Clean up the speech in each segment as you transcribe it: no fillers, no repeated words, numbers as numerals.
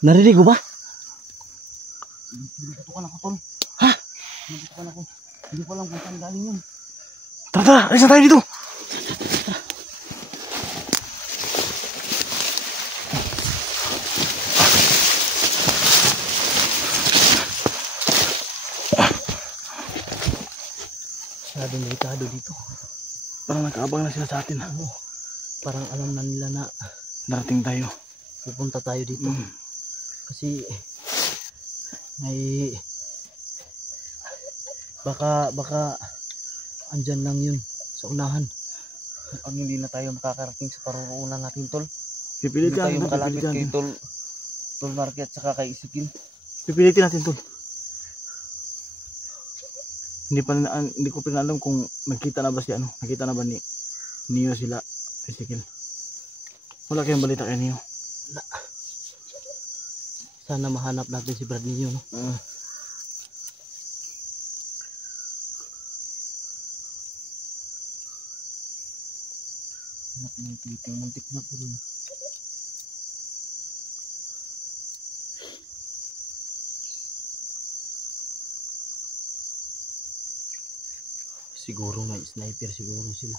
Narinig mo ba? Natutukan ako, tol. Ha? Natutukan ako. Hindi ko alam kung saan galing yun. Tara, tara. Alis na tayo dito. Masyadong delikado dito. Parang nag-aabang na sila sa atin. Parang alam na nila na Darating tayo. pupunta tayo dito. Kasi may baka andyan lang yun sa unahan. Pag hindi na tayo makakarating sa paruroonan natin, tol. Hindi tayo makalapit kay tol Marky at saka kay Ezekiel. Pipilitin natin, tol. Hindi ko pinalam kung nakita na ba si nakita na ba ni Neo sila Ezekiel. Wala kayong balita kay Neo? Wala. Sana mahanap natin si Brad Neo, no? Anak ng titing, muntik na po rin. Siguro may sniper siguro sila.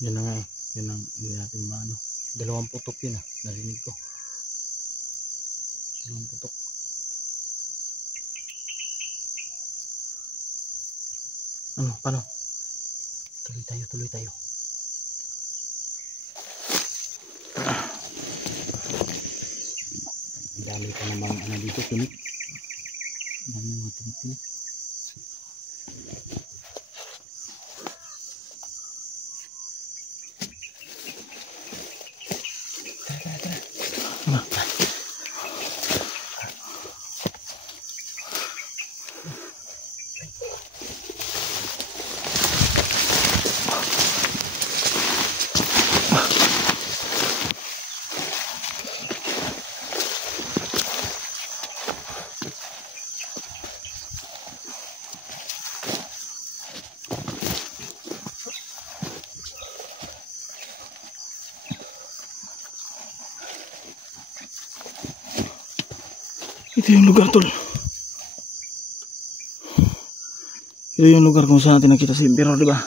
Yan na nga eh. Yan ang hindi natin maano. 2 putok yun narinig ko. 2 putok. Ano? Paano? Tuloy tayo. Ang dami pa namang dito, tinik. Ang dami mga tinik. Ito yung lugar, tol. Ito yung lugar kung saan natin nakita si Emperor, di ba?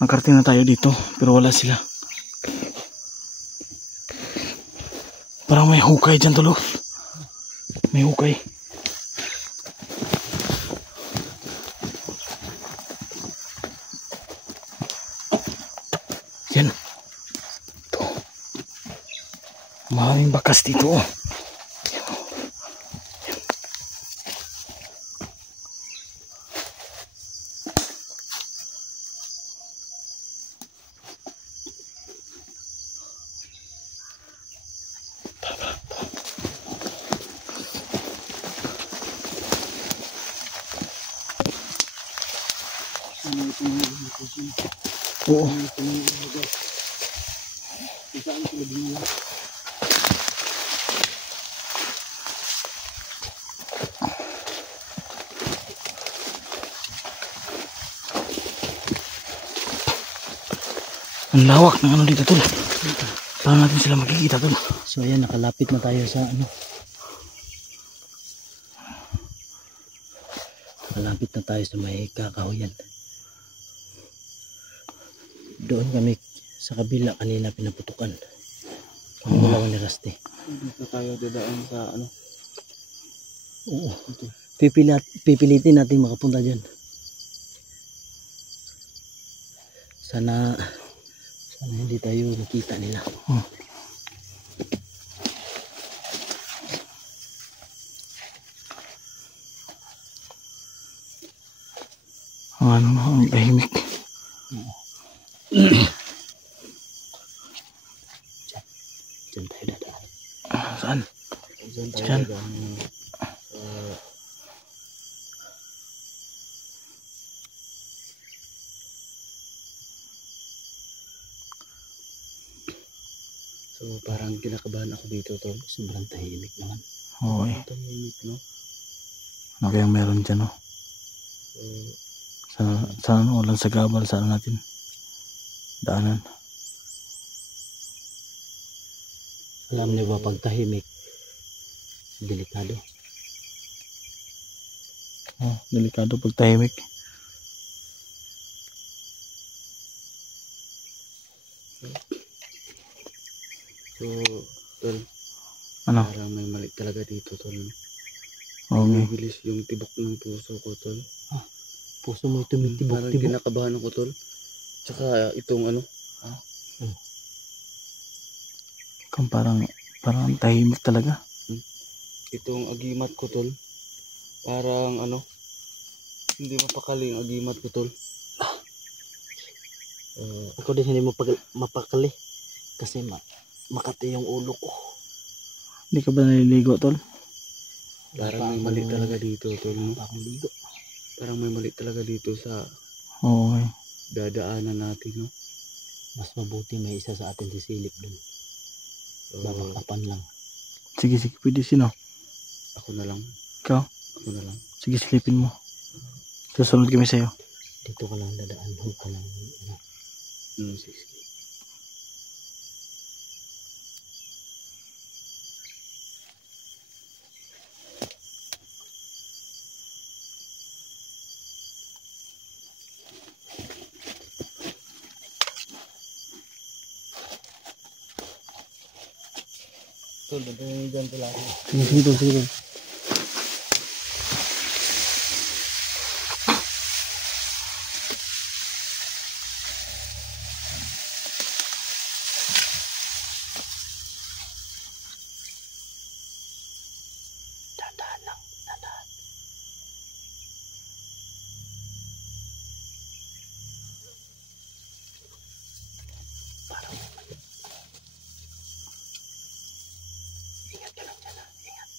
Nakarating na tayo dito, pero wala sila. Parang may hukay dyan, tol. May hukay. Yan. Ito. Maraming bakas dito. Oo. Ang lawak ng ano dito, tol. Paano natin sila makikita, tol? So ayan, nakalapit na tayo sa Nakalapit na tayo sa may kakahuyan. Doon kami sa kabila kanina pinaputukan. Ang dalawa ni Rusty. Dito tayo dadaan sa ano. Oo. Ito. Pipilitin natin makapunta dyan. Sana hindi tayo nakita nila. Ang tahimik. Diyan tayo dadaan. Saan? Diyan tayo Diyan. dadaan. So parang kinakabahan ako dito, tol. Sobrang tahimik naman. Oo eh. Tahimik, no? Ano kayang meron dyan, no? Sana walang sagabal, saan natin daanan. Alam niyo ba, pag tahimik, delikado. Delikado pag tahimik. So, tol, Ano? parang may mali talaga dito, tol. Okay. Mabilis yung tibok ng puso ko, tol. Puso mo tumitibok-tibok. Parang kinakabahan ako, tol. Tsaka itong ano. Kung parang tahimik talaga. Itong agimat ko, tol. Parang ano. Hindi mapakali yung agimat ko, tol. Ako din hindi mapakali. Kasi makati yung ulo ko. Hindi ka ba naliligo, tol? Parang may mali talaga dito, tol. Parang ligo. Parang may mali talaga dito sa Okay. dadaanan natin, no? Mas mabuti may isa sa atin sisilip dun. Babakapan lang. Sige, pwede sino? Ako na lang. Ikaw? Ako na lang. Sige, silipin mo. Susunod kami sa'yo. Dito ka lang dadaan. Huwag ka lang. Ano. Sige. Tol, dyan pala ako. Sige. Dadaan lang. Dadaan. Parang may mali. Ingat ka lang dyan, ha? Ingat.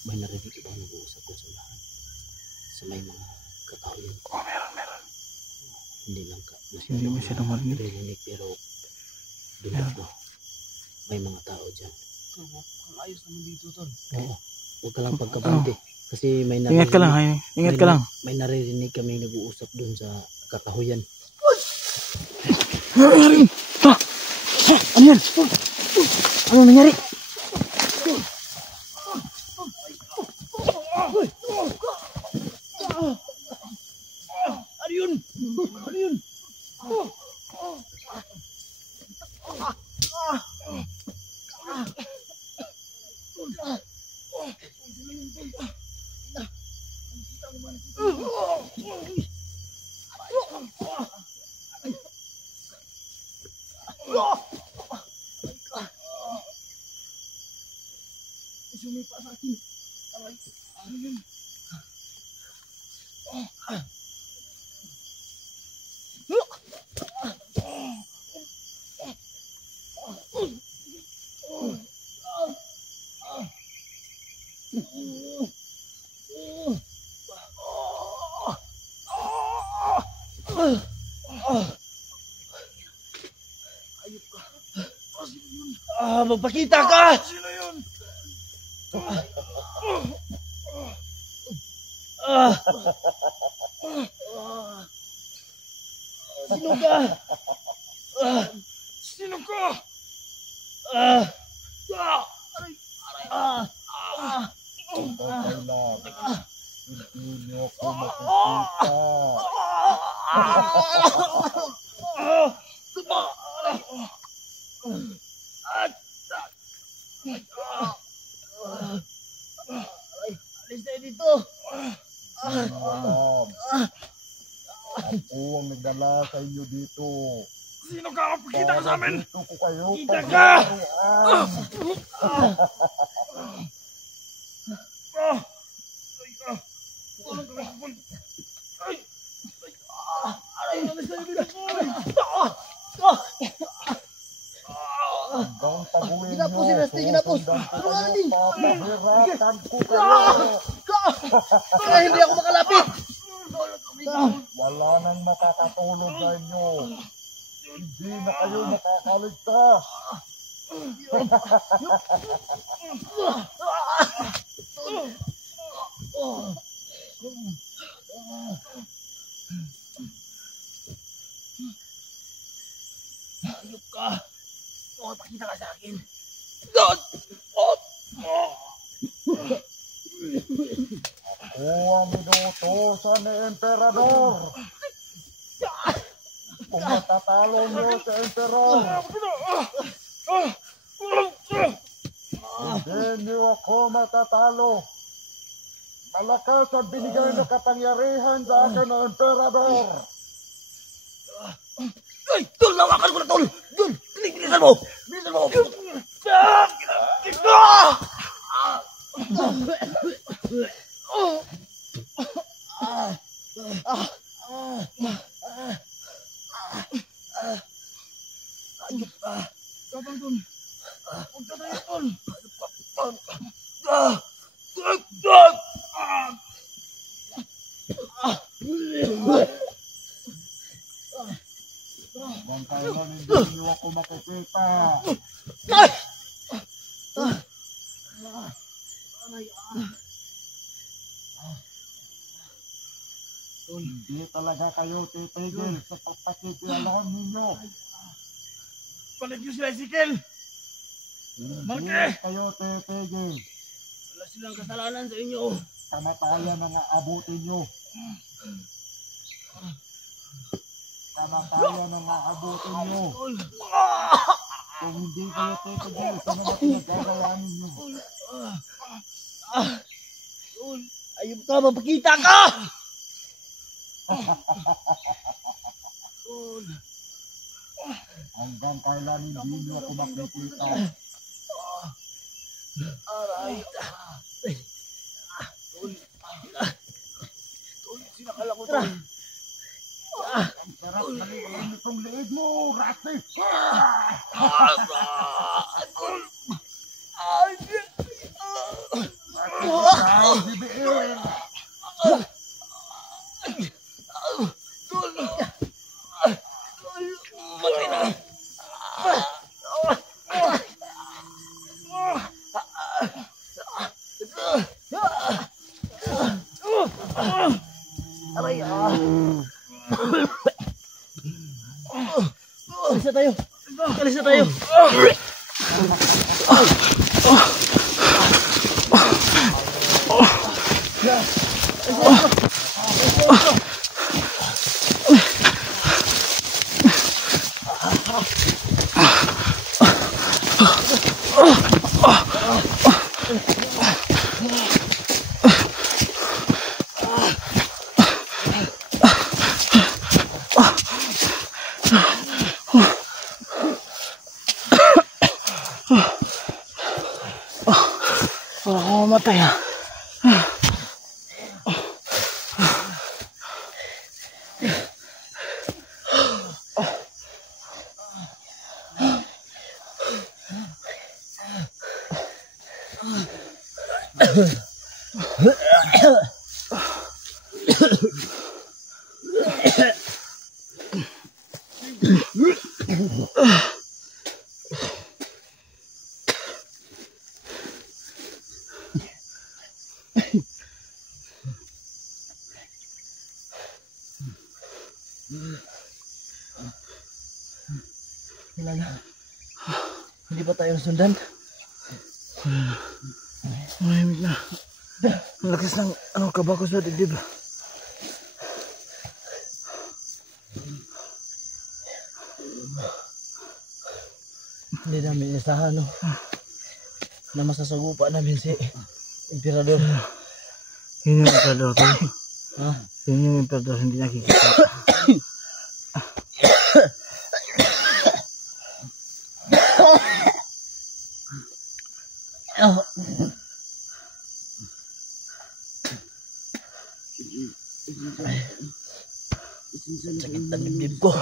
May narinig ba nag-uusap ko sa unahan? Sa may mga kakahuyan. Oh, meron. Hindi lang Hindi masyadong marinig. narinig, pero doon ako. May mga tao dyan. Ang ayos naman dito, tol. Oo. Huwag ka lang pagkabante. Kasi may Ingat ka lang, hay. Ingat ka lang. May naririnig kami nag-uusap doon sa kakahuyan. Ano nangyari? Ano yan? Ano nangyari? Magpakita ka! Sino yun? Sino ka? Sino ka? Kailan, hindi niyo ako makikita. Alis tayo dito. Madam, ako ang nagdala sa inyo dito. Sino ka? Pakita ka sa amin! Gusto ko kayo Kita ka! paglaruan. Hanggang taguin Ginapos si niyo, Rusty, ginapos. susundan ko Tulungan kayo, natin. papahirapan ko kayo. Kaya hindi ako makalapit. Wala nang makakatulog sa inyo. Hindi na kayo makakaligtas. Ayok ka. Pakita ka sa akin. Ako ang inuutosan ni Emperador. Kung matatalo niyo sa Emperor, hindi niyo ako matatalo. Malakas ang binigay na kapangyarihan sa akin ng Emperador. Ay, Tol, lawakan ko na, Tol. Tol, bilisan mo. Bilisan mo. Ayok ka. Tabang, Tol. Huwag ka tayo, Tol. Hanggang kailan hindi niyo ako makikita. Hindi talaga kayo titigil sa pagpakikialam ninyo. Balik niyo sila, Ezekiel! Hindi kayo titigil. Wala silang kasalanan sa inyo. Kamatayan ang aabutin nyo. Kamatayan ang aabutin nyo. Kung hindi kayo titigil, sino ba pinagagawa ninyo? Ayok ka, mapakita ka! Hanggang kailan hindi nyo ako makikita. Aray. Tol, sinakala ko, Tol. Ang sarap maliin itong liig mo, Rusty! Ikaw, bibiin! Matay na. Aray, alis na tayo. Alis na tayo. Wala akong mamatay ha. Hindi ba tayo nasundan? Mahimik na. Ang lakas ng kabako sa dibdib. Hindi namin isahan, no? Na masasagupa namin si Emperador. Yun yung emperador tol. Ha? Yun yung emperador, hindi nakikita. Sakit ang dibdib ko.